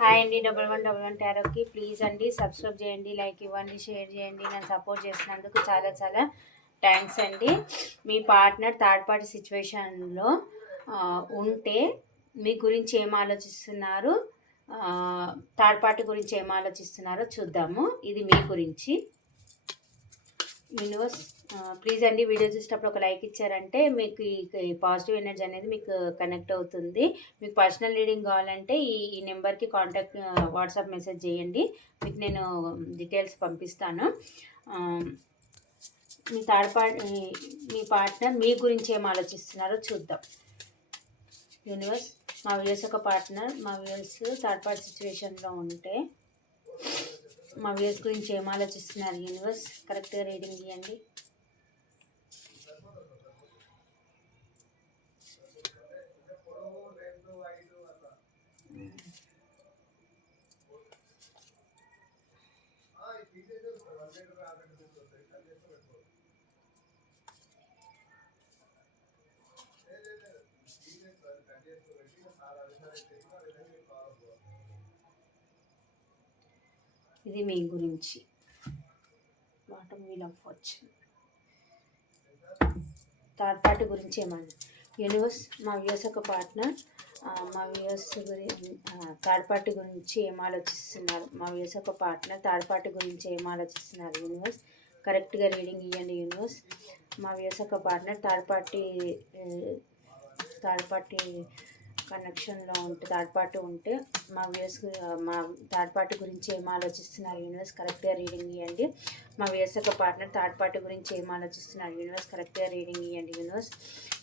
Hi అండి double one double one టారోకి. Please అండి సబ్స్క్రైబ్ చేయండి లైక్ ఇవ్వండి షేర్ చేయండి. నన్ను సపోర్ట్ చేసినందుకు చాలా చాలా థ్యాంక్స్ అండి. మీ పార్ట్నర్ థర్డ్ పార్టీ సిచ్యువేషన్లో ఉంటే మీ గురించి ఏం ఆలోచిస్తున్నారు? థర్డ్ పార్టీ గురించి ఏం ఆలోచిస్తున్నారో చూద్దాము. ఇది మీ గురించి. యూనివర్స్ ప్లీజ్ అండి వీడియో చూసేటప్పుడు ఒక లైక్ ఇచ్చారంటే మీకు ఈ పాజిటివ్ ఎనర్జీ అనేది మీకు కనెక్ట్ అవుతుంది. మీకు పర్సనల్ రీడింగ్ కావాలంటే ఈ ఈ నెంబర్కి కాంటాక్ట్ వాట్సాప్ మెసేజ్ చేయండి. మీకు నేను డీటెయిల్స్ పంపిస్తాను. మీ థర్డ్ పార్టీ మీ పార్ట్నర్ మీ గురించి ఏం ఆలోచిస్తున్నారో చూద్దాం. యూనివర్స్ మా వ్యూస్ ఒక పార్ట్నర్ మా వ్యూస్ థర్డ్ పార్టీ సిచ్యువేషన్లో ఉంటే మా వ్యూస్ గురించి ఏం ఆలోచిస్తున్నారు? యూనివర్స్ కరెక్ట్గా రీడింగ్ ఇవ్వండి ఇది మీ గురించి. Bottom wheel of fortune third party గురించి ఏమన్నా యూనివర్స్ మా వ్యూస్ ఒక పార్ట్నర్ మా వ్యూస్ గురించి థర్డ్ పార్టీ గురించి ఏం ఆలోచిస్తున్నారు? మా వ్యూస్ ఒక పార్ట్నర్ థర్డ్ పార్టీ గురించి ఏం ఆలోచిస్తున్నారు? యూనివర్స్ కరెక్ట్గా రీడింగ్ ఇవ్వండి యూనివర్స్ మా వ్యూస్ ఒక partner third party third party కనెక్షన్లో ఉంటే థర్డ్ పార్టీ ఉంటే మా వ్యూస్ మా థర్డ్ పార్టీ గురించి ఏం ఆలోచిస్తున్నారు యూనివర్స్ కరెక్ట్గా రీడింగ్ ఇవ్వండి మా వ్యూస్ యొక్క పార్ట్నర్ థర్డ్ పార్టీ గురించి ఏం ఆలోచిస్తున్నారు యూనివర్స్ కరెక్ట్గా రీడింగ్ ఇవ్వండి యూనివర్స్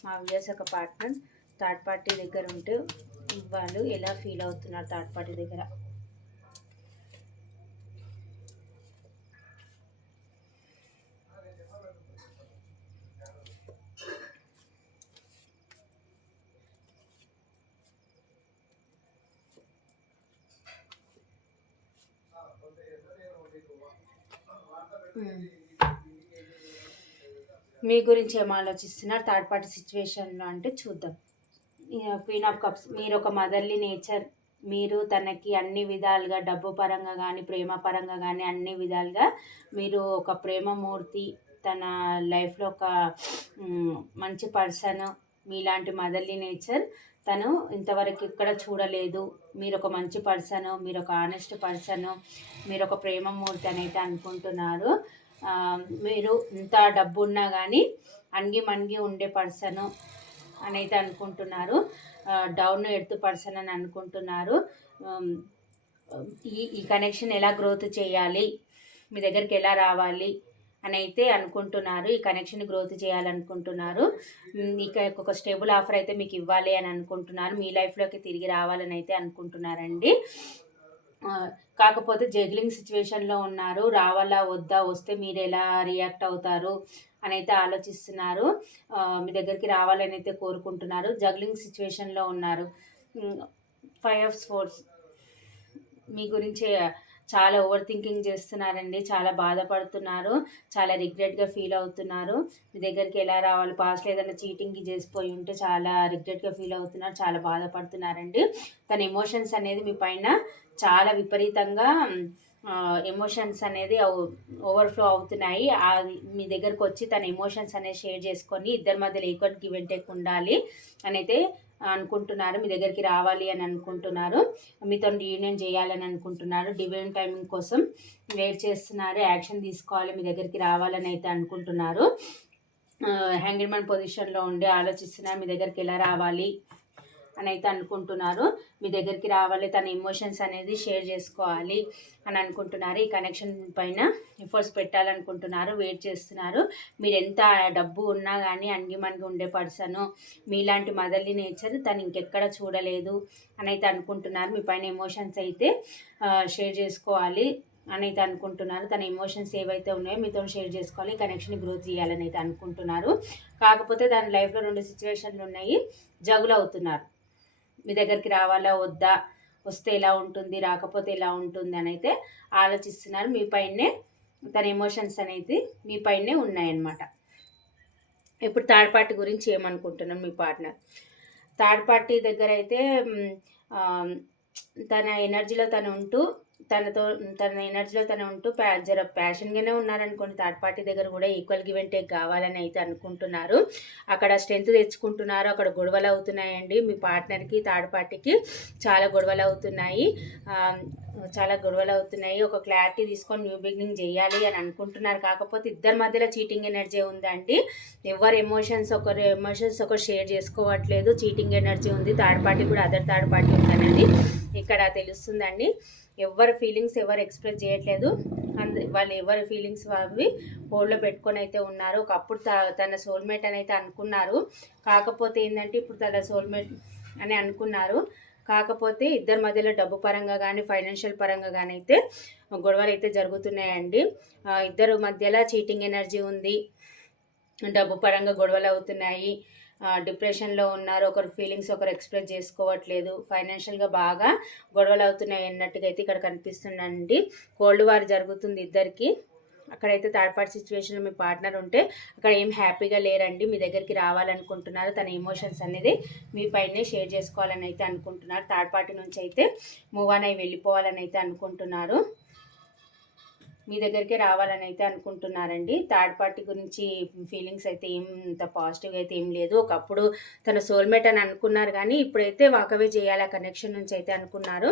మా వ్యూస్ యొక్క పార్ట్నర్ థర్డ్ పార్టీ దగ్గర ఉంటే వాళ్ళు ఎలా ఫీల్ అవుతున్నారు థర్డ్ పార్టీ దగ్గర? మీ గురించి ఏం ఆలోచిస్తున్నారు? థర్డ్ పార్టీ సిచ్యువేషన్లో అంటే చూద్దాం. క్వీన్ ఆఫ్ కప్స్ మీరు ఒక మదర్లీ నేచర్ మీరు తనకి అన్ని విధాలుగా డబ్బు పరంగా కానీ ప్రేమ పరంగా కానీ అన్ని విధాలుగా మీరు ఒక ప్రేమమూర్తి తన లైఫ్లో ఒక మంచి పర్సన్ మీలాంటి మదర్లీ నేచర్ తను ఇంతవరకు ఇక్కడ చూడలేదు. మీరు ఒక మంచి పర్సన్ మీరు ఒక ఆనెస్ట్ పర్సన్ మీరు ఒక ప్రేమమూర్తి అని అయితే అనుకుంటున్నారు. మీరు ఇంత డబ్బు ఉన్నా కానీ అంగి మణిగి ఉండే పర్సన్ అని అయితే అనుకుంటున్నారు. డౌన్ ఎడుతు పర్సన్ అని అనుకుంటున్నారు. ఈ ఈ కనెక్షన్ ఎలా గ్రోత్ చేయాలి? మీ దగ్గరికి ఎలా రావాలి? అని అయితే అనుకుంటున్నారు ఈ కనెక్షన్ గ్రోత్ చేయాలనుకుంటున్నారు. ఇక ఒక స్టేబుల్ ఆఫర్ అయితే మీకు ఇవ్వాలి అని అనుకుంటున్నారు. మీ లైఫ్లోకి తిరిగి రావాలని అయితే అనుకుంటున్నారండి. కాకపోతే జగ్లింగ్ సిచ్యువేషన్లో ఉన్నారు. రావాలా వద్దా వస్తే మీరు ఎలా రియాక్ట్ అవుతారు అని అయితే ఆలోచిస్తున్నారు మీ దగ్గరికి రావాలని అయితే కోరుకుంటున్నారు. జగ్లింగ్ సిచ్యువేషన్లో ఉన్నారు. ఫైవ్ ఆఫ్ స్పోర్ట్స్ మీ గురించి చాలా ఓవర్ థింకింగ్ చేస్తున్నారండి చాలా బాధపడుతున్నారు చాలా రిగ్రెట్గా ఫీల్ అవుతున్నారు. మీ దగ్గరికి ఎలా రావాలి పాస్ట్లో ఏదైనా చీటింగ్ చేసిపోయి ఉంటే చాలా రిగ్రెట్గా ఫీల్ అవుతున్నారు చాలా బాధపడుతున్నారండి. తన ఎమోషన్స్ అనేది మీ పైన చాలా విపరీతంగా ఎమోషన్స్ అనేది ఓవర్ఫ్లో అవుతున్నాయి. అది మీ దగ్గరకు వచ్చి తన ఎమోషన్స్ అనేది షేర్ చేసుకొని ఇద్దరి మధ్యలో ఈక్వల్ గివ్ అండ్ టేక్ ఉండాలి అని అయితే అనుకుంటున్నారు మీ దగ్గరికి రావాలి అని అనుకుంటున్నారు మీతో రీయూనియన్ చేయాలని అనుకుంటున్నారు డివైన్ టైమింగ్ కోసం వెయిట్ చేస్తున్నారు యాక్షన్ తీసుకోవాలి మీ దగ్గరికి రావాలని అయితే అనుకుంటున్నారు. హ్యాంగిల్మెన్ పొజిషన్లో ఉండి ఆలోచిస్తున్నారు మీ దగ్గరికి ఎలా రావాలి? అని అయితే అనుకుంటున్నారు. మీ దగ్గరికి రావాలి తన ఎమోషన్స్ అనేది షేర్ చేసుకోవాలి అని అనుకుంటున్నారు. ఈ కనెక్షన్ పైన ఎఫర్ట్స్ పెట్టాలనుకుంటున్నారు వెయిట్ చేస్తున్నారు. మీరు ఎంత డబ్బు ఉన్నా కానీ అంగి ఉండే పర్సను మీలాంటి మదర్లీ నేచర్ తను ఇంకెక్కడ చూడలేదు అని అయితే అనుకుంటున్నారు. మీ పైన ఎమోషన్స్ అయితే షేర్ చేసుకోవాలి అని అయితే అనుకుంటున్నారు. తన ఎమోషన్స్ ఏవైతే ఉన్నాయో మీతో షేర్ చేసుకోవాలి కనెక్షన్ గ్రోత్ చేయాలని అయితే అనుకుంటున్నారు. కాకపోతే దాని లైఫ్లో రెండు సిచ్యువేషన్లు ఉన్నాయి జగులు అవుతున్నారు. మీ దగ్గరికి రావాలా వద్దా వస్తే ఎలా ఉంటుంది రాకపోతే ఎలా ఉంటుంది అని అయితే ఆలోచిస్తున్నారు. మీ పైనే తన ఎమోషన్స్ అనేది మీ పైనే ఉన్నాయన్నమాట. ఇప్పుడు థర్డ్ పార్టీ గురించి ఏమనుకుంటున్నాను మీ పార్ట్నర్ థర్డ్ పార్టీ దగ్గర అయితే తన ఎనర్జీలో తను ఉంటూ తనతో తన ఎనర్జీలో తను ఉంటూ ప్యా జర ప్యాషన్గానే ఉన్నారనుకోండి థర్డ్ పార్టీ దగ్గర కూడా ఈక్వల్ గివ్ అండ్ టేక్ కావాలని అయితే అనుకుంటున్నారు. అక్కడ స్ట్రెంత్ తెచ్చుకుంటున్నారు అక్కడ గొడవలు అవుతున్నాయండి. మీ పార్ట్నర్కి థర్డ్ పార్టీకి చాలా గొడవలు అవుతున్నాయి. చాలా గొడవలు అవుతున్నాయి. ఒక క్లారిటీ తీసుకొని న్యూ బిగినింగ్ చేయాలి అని అనుకుంటున్నారు. కాకపోతే ఇద్దరి మధ్యలో చీటింగ్ ఎనర్జీ ఉందండి. ఎవరు ఎమోషన్స్ ఒకరు ఎమోషన్స్ ఒకరు షేర్ చేసుకోవట్లేదు. చీటింగ్ ఎనర్జీ ఉంది. థర్డ్ పార్టీ కూడా అదర్ థర్డ్ పార్టీ ఉందనేది ఇక్కడ తెలుస్తుందండి. ఎవరి ఫీలింగ్స్ ఎవరు ఎక్స్ప్రెస్ చేయట్లేదు. అందు వాళ్ళు ఎవరి ఫీలింగ్స్ అవి హోల్డ్లో పెట్టుకొని అయితే ఉన్నారు. ఒకప్పుడు త- తన సోల్మేట్ అని అయితే అనుకున్నారు. కాకపోతే ఏంటంటే ఇప్పుడు తన సోల్మేట్ అని అనుకున్నారు. కాకపోతే ఇద్దరి మధ్యలో డబ్బు పరంగా కానీ ఫైనాన్షియల్ పరంగా కానీ అయితే గొడవలు అయితే జరుగుతున్నాయండి. ఇద్దరు మధ్యలో చీటింగ్ ఎనర్జీ ఉంది. డబ్బు పరంగా గొడవలు అవుతున్నాయి. డిప్రెషన్లో ఉన్నారు ఒకరు ఫీలింగ్స్ ఒకరు ఎక్స్ప్రెస్ చేసుకోవట్లేదు. ఫైనాన్షియల్గా బాగా గొడవలు అవుతున్నాయి అన్నట్టుగా అయితే ఇక్కడ కనిపిస్తుందండి. కోల్డ్ వార్ జరుగుతుంది ఇద్దరికి. అక్కడైతే థర్డ్ పార్టీ సిచ్యువేషన్లో మీ పార్ట్నర్ ఉంటే అక్కడ ఏం హ్యాపీగా లేరండి. మీ దగ్గరికి రావాలనుకుంటున్నారు. తన ఎమోషన్స్ అనేది మీ పైనే షేర్ చేసుకోవాలని అయితే అనుకుంటున్నారు. థర్డ్ పార్టీ నుంచి అయితే మూవ్ ఆన్ అయి వెళ్ళిపోవాలని అయితే అనుకుంటున్నారు. మీ దగ్గరికి రావాలని అయితే అనుకుంటున్నారండి. థర్డ్ పార్టీ గురించి ఫీలింగ్స్ అయితే ఏం అంత పాజిటివ్గా అయితే ఏం లేదు. ఒకప్పుడు తన సోల్మేట్ అని అనుకున్నారు కానీ ఇప్పుడైతే వాకవే చేయాలి ఆ కనెక్షన్ నుంచి అయితే అనుకున్నారు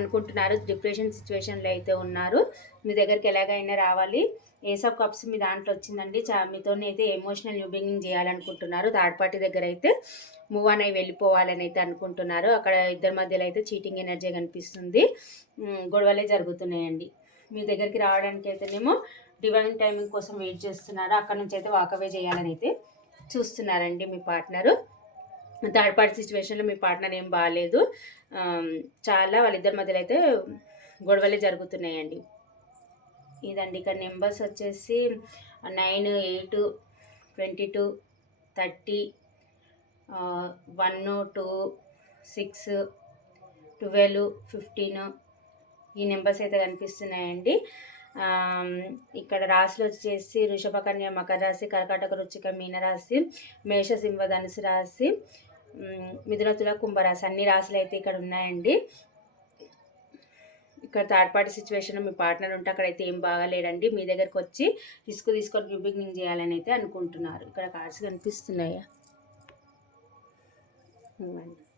అనుకుంటున్నారు. డిప్రెషన్ సిచ్యువేషన్లో అయితే ఉన్నారు. మీ దగ్గరికి ఎలాగైనా రావాలి. ఏస్ కప్స్ మీ దాంట్లో వచ్చిందండి. చా మీతోనే అయితే ఎమోషనల్ న్యూ బిగినింగ్ చేయాలనుకుంటున్నారు. థర్డ్ పార్టీ దగ్గర అయితే మూవ్ ఆన్ అయి వెళ్ళిపోవాలని అయితే అనుకుంటున్నారు. అక్కడ ఇద్దరి మధ్యలో అయితే చీటింగ్ ఎనర్జీ కనిపిస్తుంది. గొడవలే జరుగుతున్నాయండి. మీ దగ్గరికి రావడానికి అయితేనేమో డివైన్ టైమింగ్ కోసం వెయిట్ చేస్తున్నారు? అక్కడ నుంచి అయితే వాకవే చేయాలని అయితే చూస్తున్నారండి మీ పార్ట్నరు థర్డ్ పార్టీ సిచ్యువేషన్లో మీ పార్ట్నర్ ఏం బాగాలేదు um, చాలా వాళ్ళిద్దరి మధ్యలో అయితే గొడవలే జరుగుతున్నాయండి. ఇదండి ఇక్కడ నెంబర్స్ వచ్చేసి nine eight twenty two thirty one two six twelve fifteen ఈ నెంబర్స్ అయితే కనిపిస్తున్నాయండి. ఇక్కడ రాశులు వచ్చేసి వృషభకన్య మకర రాశి కర్కాటక రుచిక మీన రాశి మేష సింహ ధనుసు రాశి మిథున తుల కుంభరాశి అన్ని రాశులు అయితే ఇక్కడ ఉన్నాయండి. ఇక్కడ థర్డ్ పార్టీ సిచ్యువేషన్ మీ పార్ట్నర్ ఉంటే అక్కడైతే ఏం బాగాలేడండి. మీ దగ్గరకు వచ్చి రిస్క్ తీసుకొని న్యూ బిగినింగ్ చేయాలని అయితే అనుకుంటున్నారు. ఇక్కడ కార్డ్స్ కనిపిస్తున్నాయా? అండి